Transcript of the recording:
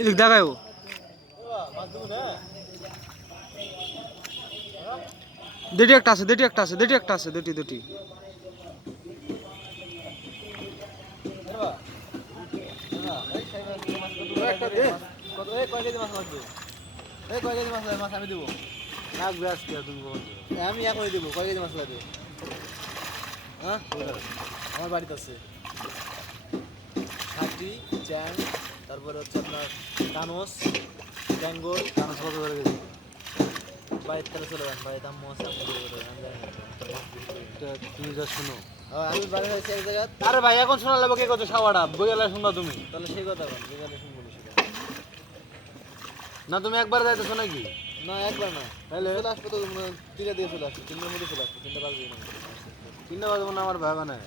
এদিক দেখায় দেটি একটা আছে দেটি একটা আছে দেটি একটা আছে দেটি দেটি আমি এখনই দেবো কয় কেজি মাছ লাগবে হ্যাঁ আমার বাড়িতে আছে হাঁটি চ্যাং তারপরে হচ্ছে আপনার কানস বেঙ্গল কানস কত করে গেছে বাড়ির তারা চলে যান বাড়িতে আম্মু আছে আম্মু দেবো আমি জানি না তুমি যা শোনো আমি বাড়ি হয়েছি এক জায়গায় আরে ভাই এখন শোনা লাগবে কে কত সাওয়াটা বইয়ালা শুনবা তুমি তাহলে সেই কথা বল বিকালে শুনবো সেটা না তুমি একবার যাইতেছো নাকি না একবার না তাহলে চলে আসবো তো তিনটা দিয়ে চলে আসবো তিনটার মধ্যে চলে আসবো তিনটা বাজবে না 3টা বাজে না আমার ভাই বানায়